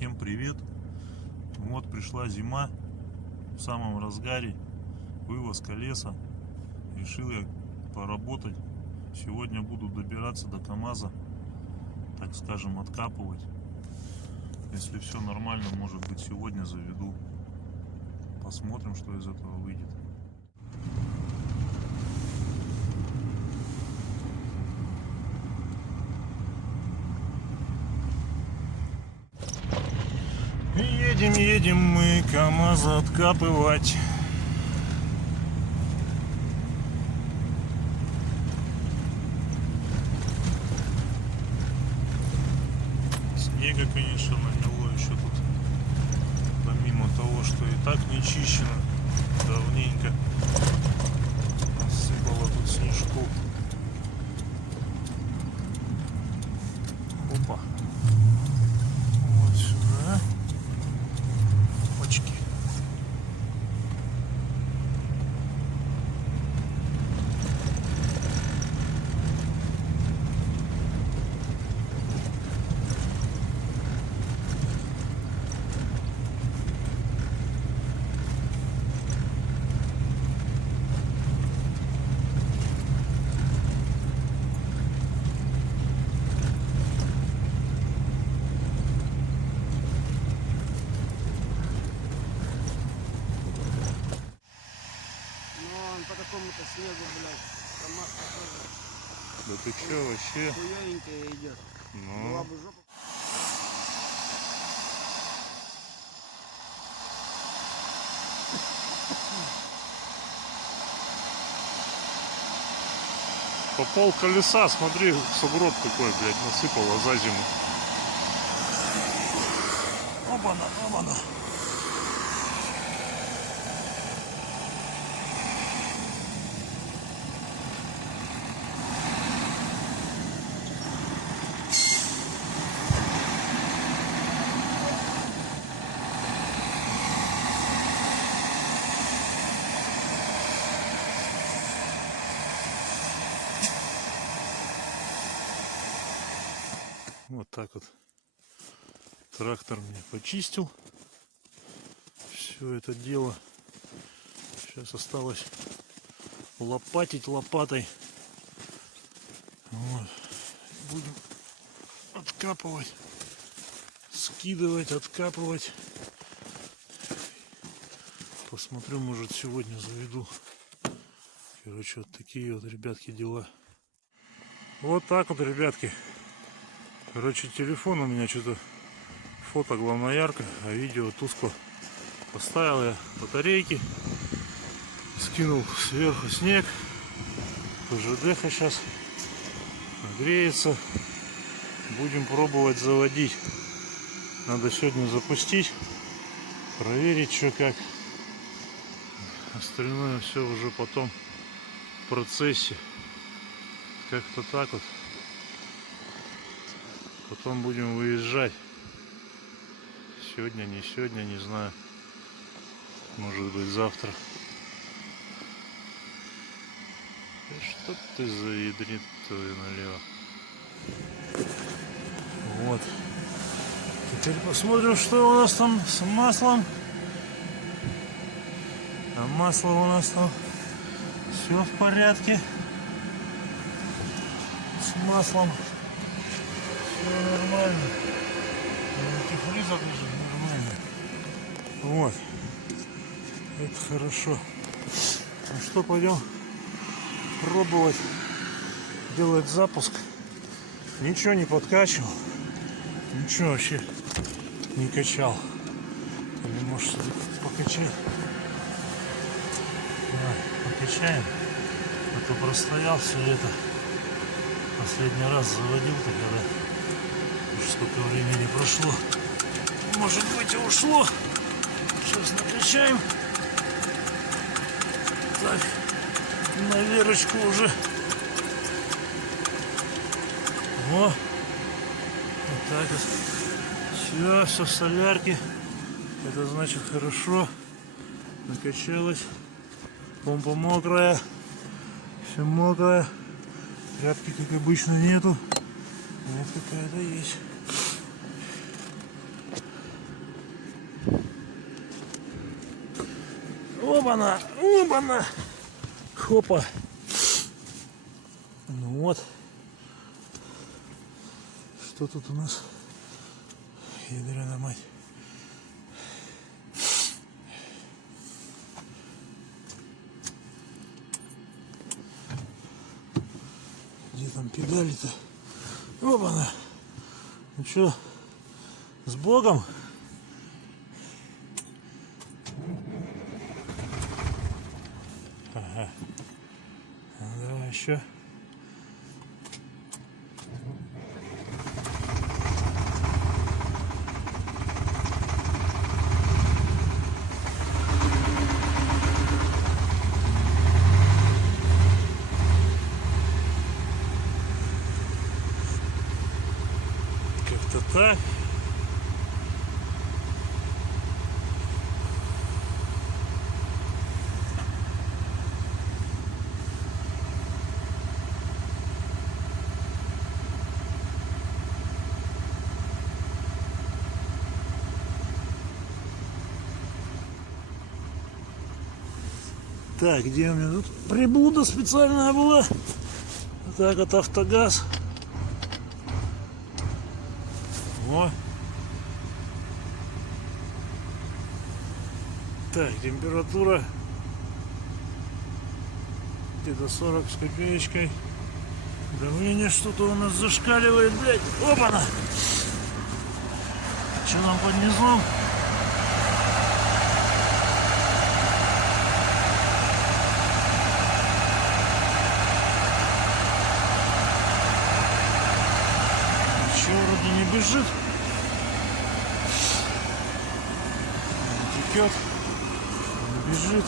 Всем привет! Вот пришла зима, в самом разгаре, вывозка леса. Решил я поработать. Сегодня буду добираться до КамАЗа, так скажем, откапывать. Если все нормально, может быть, сегодня заведу. Посмотрим, что из этого выйдет. Едем мы КамАЗа откапывать. Снега, конечно, намело еще тут. Помимо того, что и так не чищено давненько, насыпало тут снежку. Опа. Вот сюда. Опачки. По такому-то снегу, блядь, КамАЗ тоже. Да ты че вообще? Хуевенькая идет. Ну. Была бы жопа. По пол колеса, смотри, сугроб какой, блядь, насыпало за зиму. Опа-на, опа-на. Вот так вот трактор мне почистил все это дело. Сейчас осталось лопатить лопатой. Вот. Будем откапывать, скидывать, откапывать. Посмотрю, может, сегодня заведу. Короче, вот такие вот, ребятки, дела. Вот так вот, ребятки. Короче, телефон у меня что-то, фото главное ярко, а видео тускло. Поставил я батарейки, скинул сверху снег, ПЖД сейчас нагреется. Будем пробовать заводить. Надо сегодня запустить, проверить, что как. Остальное все уже потом в процессе. Как-то так вот. Потом будем выезжать. Сегодня, не знаю. Может быть, завтра. Что ты за ядрит твою налево? Вот. Теперь посмотрим, что у нас там с маслом. А масло у нас там все в порядке. С маслом. Все нормально. Антифриза даже нормально. Вот. Это хорошо. Ну что, пойдем пробовать делать запуск. Ничего не подкачивал. Ничего вообще не качал. Или может покачать. Давай, покачаем. А то простоял все это. Последний раз заводил-то, когда сколько времени прошло. Может быть, и ушло. Сейчас накачаем. Так, на верочку уже. Вот так вот. Все в солярке. Это значит хорошо. Накачалось. Помпа мокрая. Все мокрое. Тряпки, как обычно, нету. Вот какая-то есть. Оба-на, оба-на. Хопа. Ну вот. Что тут у нас? Ядрена мать. Где там педали-то? Оба-на. Ну что, с Богом? Ага. Ну, давай еще. Как-то так. Так, где у меня тут приблуда специальная была? Так, от Автогаз. О. Так, температура где-то 40 с копеечкой. Давление что-то у нас зашкаливает, блядь. Опа-на! Что нам под низом? Ничего вроде не бежит. Не текет. Не бежит.